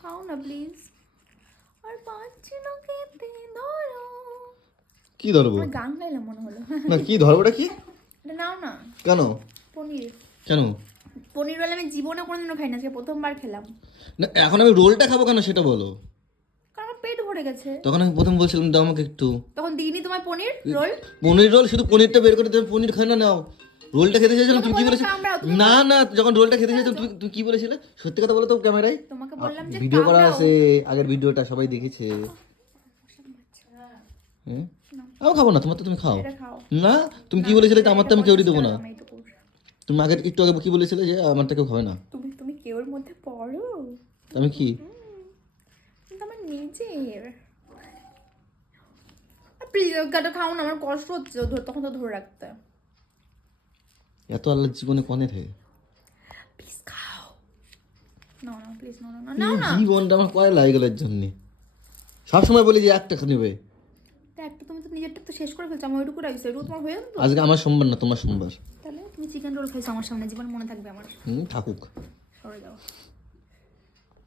খাও না প্লিজ। আর পাচ্ছি না খেতে, ধরো। কি ধরবো? গান গাইলাম মনে হলো। না কি ধরবোটা কি? এটা নাও না। কেন? পনির। কেন? পনির রোল আমি জীবনে কোনোদিনও খাই না, আজকে প্রথমবার খেলাম। না এখন আমি রোলটা খাবো কেন সেটা বলো। কারণ পেট ভরে গেছে। তখন আমি প্রথম বলছিলাম দাও আমাকে একটু। তখন দিইনি তোমার পনির রোল? পনির রোল শুধু পনিরটা বের করে তুমি পনির খাই না নাও। রোলটা খেতে চাইছিলাম তুমি কি বলেছিলে? না না যখন রোলটা খেতে চাইছিলাম তুমি কি বলেছিলে? সত্যি কথা বলো তো ক্যামেরায়। তোমাকে বললাম যে ভিডিও করা আছে, আগের ভিডিওটা সবাই দেখেছে। হ্যাঁ আমি খাবো না, তোমার তো তুমি খাও না। তুমি কি বলেছিলে যে আমারটা আমি কেউই দেবো না? তুমি আগে একটু আগে কি বলেছিলে যে আমারটা কেউ খাবে না? তুমি কেউর মধ্যে পড়ো? আমি কি আমার নিজের প্লিজ গাটা খাও না, আমার কষ্ট হচ্ছে তখন তো ধরে রাখতে। এত আল্লাহ জীবনে কনে থাকে? প্লিজ খাও না না প্লিজ না না না না। জীবনটা আমার কয় লাগে গেল এর জন্য। সবসময় বলি যে একটা নেবে, একটা তুমি তো নিজেরটা তো শেষ করে ফেলছো, আমি ওইটুকু রাখছি, ওইটুকু তোমার হয়ে যাবে। আজকে আমার সোমবার না তোমার সোমবার। তাহলে তুমি চিকেন রোল খাইছো আমার সামনে, জীবন মনে থাকবে আমার। থাকুক। সরে যাও।